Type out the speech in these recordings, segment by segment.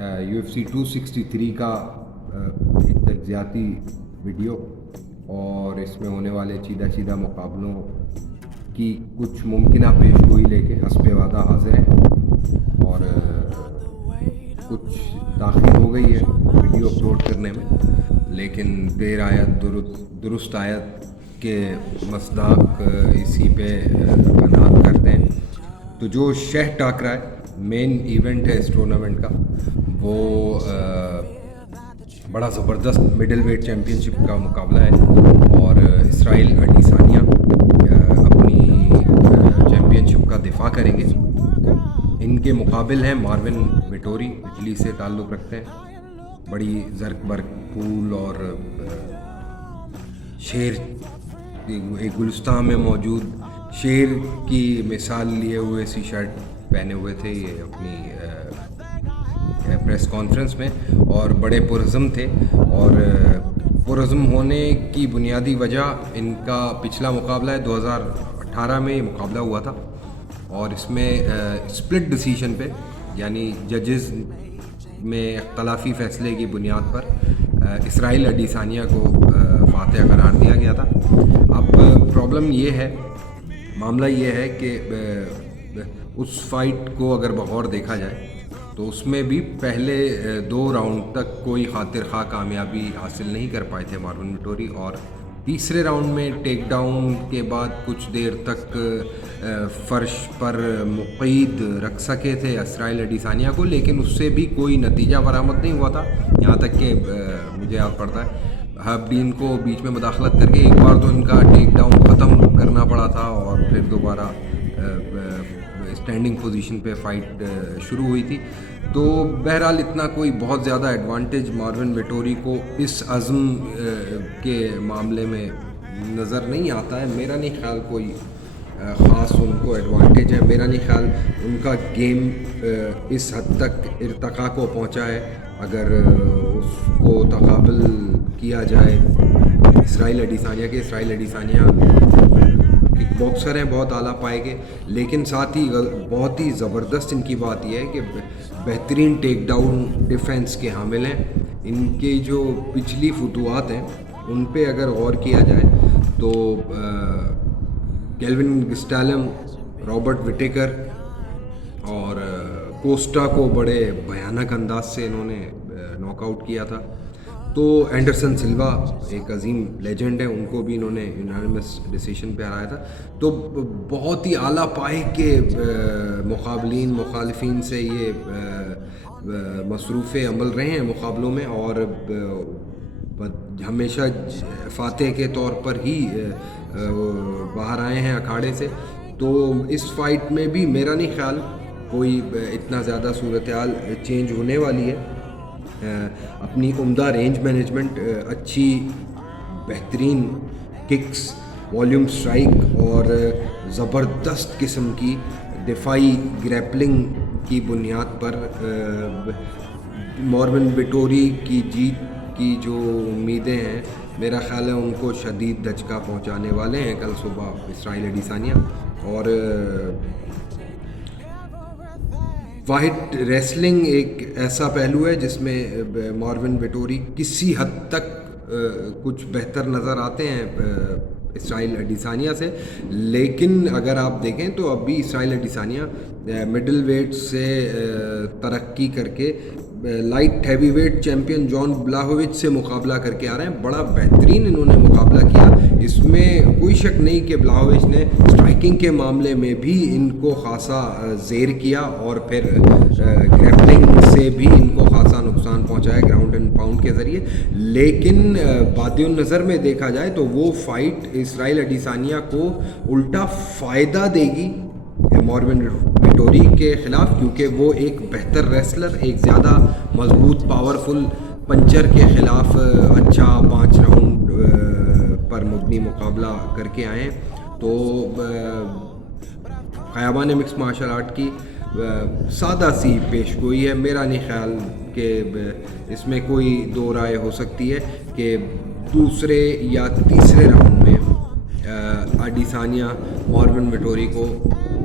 UFC 263 کا ایک تجزیاتی video, اور اس میں ہونے والے چیدہ مقابلوں کی کچھ ممکنہ پیشگوئی لے کے حسب وعدہ حاضر ہیں، اور کچھ تاخیر ہو گئی ہے ویڈیو اپلوڈ کرنے میں، لیکن دیر آیت درست آیت کے مصداق اسی پہ بنات کرتے ہیں۔ تو جو شہ ٹاکرا ہے، مین ایونٹ ہے اس ٹورنامنٹ کا، وہ بڑا زبردست مڈل ویٹ چیمپئن شپ کا مقابلہ ہے، اور اسرائیل اڈیسانیا اپنی چیمپئن شپ کا دفاع کریں گے۔ ان کے مقابل ہیں مارون ویٹوری، اٹلی سے تعلق رکھتے ہیں، بڑی زرق برق پھول اور شیر، ایک گلستان میں موجود شیر کی مثال لیے ہوئے سی شرٹ پہنے ہوئے تھے یہ اپنی پریس کانفرنس میں، اور بڑے پرعزم تھے، اور پرعزم ہونے کی بنیادی وجہ ان کا پچھلا مقابلہ ہے 2018 میں یہ مقابلہ ہوا تھا، اور اس میں اسپلٹ ڈیسیژن پہ، یعنی ججز میں اختلافی فیصلے کی بنیاد پر اسرائیل اڈیسانیا کو فاتح قرار دیا گیا تھا۔ اب پرابلم یہ ہے، معاملہ یہ ہے کہ اس فائٹ کو اگر بغور دیکھا جائے تو اس میں بھی پہلے 2 راؤنڈ تک کوئی خاطر خواہ کامیابی حاصل نہیں کر پائے تھے مارون ویٹوری، اور تیسرے راؤنڈ میں ٹیک ڈاؤن کے بعد کچھ دیر تک فرش پر مقید رکھ سکے تھے اسرائیل اڈیسانیا کو، لیکن اس سے بھی کوئی نتیجہ برآمد نہیں ہوا تھا، یہاں تک کہ مجھے یاد پڑتا ہے ہب ڈین کو بیچ میں مداخلت کر کے ایک بار تو ان کا ٹیک ڈاؤن ختم کرنا پڑا تھا، اور پھر دوبارہ اسٹینڈنگ پوزیشن پہ فائٹ شروع ہوئی تھی۔ تو بہرحال اتنا کوئی بہت زیادہ ایڈوانٹیج مارون ویٹوری کو اس عزم کے معاملے میں نظر نہیں آتا ہے، میرا نہیں خیال کوئی خاص ان کو ایڈوانٹیج ہے، میرا نہیں خیال ان کا گیم اس حد تک ارتقاء کو پہنچا ہے اگر اس کو تقابل کیا جائے اسرائیل اڈیسانیا کے۔ اسرائیل اڈیسانیا ایک باکسر ہیں بہت اعلیٰ پائے کے، لیکن ساتھ ہی بہت ہی زبردست ان کی بات یہ ہے کہ بہترین ٹیک ڈاؤن ڈیفینس کے حامل ہیں۔ ان کے جو پچھلی فتوحات ہیں ان پہ اگر غور کیا جائے تو کیلون گسٹالم، رابرٹ وٹیکر اور کوسٹا کو بڑے بھیانک انداز سے انہوں نے ناک آؤٹ کیا تھا۔ تو اینڈرسن سلوا ایک عظیم لیجنڈ ہے، ان کو بھی انہوں نے یونانیمس ڈیسیشن پہ ہرایا تھا۔ تو بہت ہی اعلیٰ پائے کے مخالفین سے یہ مصروف عمل رہے ہیں مقابلوں میں، اور ہمیشہ فاتح کے طور پر ہی باہر آئے ہیں اکھاڑے سے۔ تو اس فائٹ میں بھی میرا نہیں خیال کوئی اتنا زیادہ صورتحال چینج ہونے والی ہے۔ اپنی عمدہ رینج مینجمنٹ، اچھی بہترین ککس، والیوم سٹرائک اور زبردست قسم کی دفاعی گریپلنگ کی بنیاد پر مارون ویٹوری کی جیت کی جو امیدیں ہیں، میرا خیال ہے ان کو شدید دھچکا پہنچانے والے ہیں کل صبح اسرائیل اڈیسانیا۔ اور واحد ریسلنگ ایک ایسا پہلو ہے جس میں مارون ویٹوری کسی حد تک کچھ بہتر نظر آتے ہیں اسرائیل اڈیسانیا سے، لیکن اگر آپ دیکھیں تو اب بھی اسرائیل اڈیسانیا مڈل ویٹ سے ترقی کر کے لائٹ ہیوی ویٹ چیمپئن جان بلاہووچ سے مقابلہ کر کے آ رہے ہیں۔ بڑا بہترین انہوں نے مقابلہ کیا، اس میں کوئی شک نہیں کہ بلاہووچ نے اسٹرائکنگ کے معاملے میں بھی ان کو خاصا زیر کیا، اور پھر گریپلنگ سے بھی ان کو خاصا نقصان پہنچایا گراؤنڈ اینڈ پاؤنڈ کے ذریعے۔ لیکن بادِ النظر میں دیکھا جائے تو وہ فائٹ اسرائیل اڈیسانیا کو الٹا فائدہ دے گی مارون ویٹوری کے خلاف، کیونکہ وہ ایک بہتر ریسلر، ایک زیادہ مضبوط پاورفل پنچر کے خلاف اچھا 5 راؤنڈ پر مبنی مقابلہ کر کے آئے ہیں۔ تو خیابان مکس مارشل آرٹ کی سادہ سی پیشگوئی ہے، میرا نہیں خیال کہ اس میں کوئی دو رائے ہو سکتی ہے کہ دوسرے یا تیسرے راؤنڈ میں اڈیسانیا مارون ویٹوری کو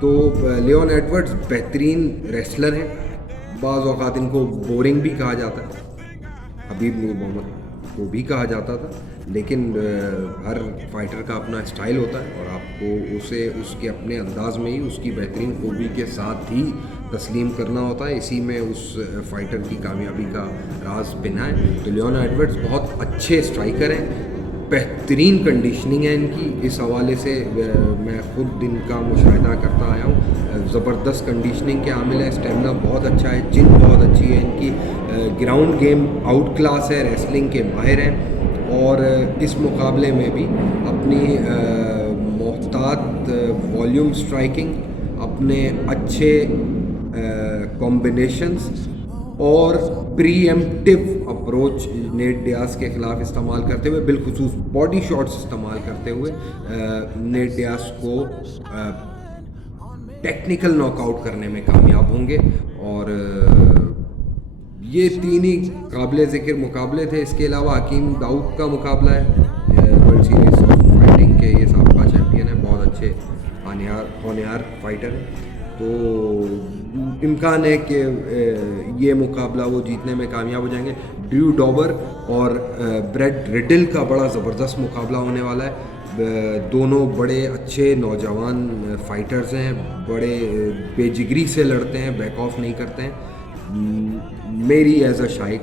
تو لیون ایڈورڈز بہترین ریسلر ہیں، بعض اوقات ان کو بورنگ بھی کہا جاتا ہے، حبیب نور محمد کو بھی کہا جاتا تھا، لیکن ہر فائٹر کا اپنا اسٹائل ہوتا ہے اور آپ کو اسے اس کے اپنے انداز میں ہی اس کی بہترین خوبی کے ساتھ ہی تسلیم کرنا ہوتا ہے، اسی میں اس فائٹر کی کامیابی کا راز بنا ہے۔ تو لیون ایڈورڈز بہت اچھے اسٹرائکر ہیں، بہترین کنڈیشننگ ہے ان کی، اس حوالے سے میں خود ان کا مشاہدہ کرتا آیا ہوں، زبردست کنڈیشننگ کے عامل ہے، اسٹیمنا بہت اچھا ہے، جن بہت اچھی ہے ان کی، گراؤنڈ گیم آؤٹ کلاس ہے، ریسلنگ کے ماہر ہیں، اور اس مقابلے میں بھی اپنی محتاط والیوم اسٹرائکنگ، اپنے اچھے کمبینیشنز اور پری ایمپٹیو اپروچ نیٹ ڈیاز کے خلاف استعمال کرتے ہوئے، بالخصوص باڈی شاٹس استعمال کرتے ہوئے نیٹ ڈیاز کو ٹیکنیکل ناک آؤٹ کرنے میں کامیاب ہوں گے۔ اور یہ تین ہی قابل ذکر مقابلے تھے۔ اس کے علاوہ حکیم داؤد کا مقابلہ ہے، ورلڈ سیریز آف فائٹنگ کے یہ سابقہ چیمپئن ہیں، بہت اچھے ہونہار فائٹر ہیں، تو امکان ہے کہ یہ مقابلہ وہ جیتنے میں کامیاب ہو جائیں گے۔ ڈریو ڈوبر اور بریڈ ریڈل کا بڑا زبردست مقابلہ ہونے والا ہے، دونوں بڑے اچھے نوجوان فائٹرز ہیں، بڑے بے جگری سے لڑتے ہیں، بیک آف نہیں کرتے ہیں۔ میری ایز اے شائق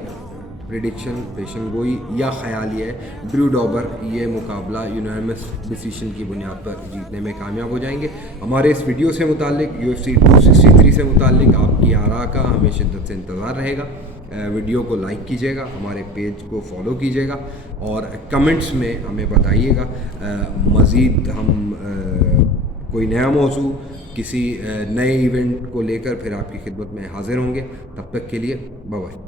پریڈکشن، پیشن گوئی یا خیال یہ ہے ڈریو ڈوبر یہ مقابلہ یونانیمس ڈیسیشن کی بنیاد پر جیتنے میں کامیاب ہو جائیں گے۔ ہمارے اس ویڈیو سے متعلق UFC 263 سے متعلق آپ کی آراء کا ہمیں شدت سے انتظار رہے گا۔ ویڈیو کو لائک کیجیے گا، ہمارے پیج کو فالو کیجیے گا، اور کمنٹس میں ہمیں بتائیے گا مزید ہم کوئی نیا موضوع، کسی نئے ایونٹ کو لے کر پھر آپ کی خدمت میں حاضر ہوں گے۔ تب تک کے لیے بائے بائے۔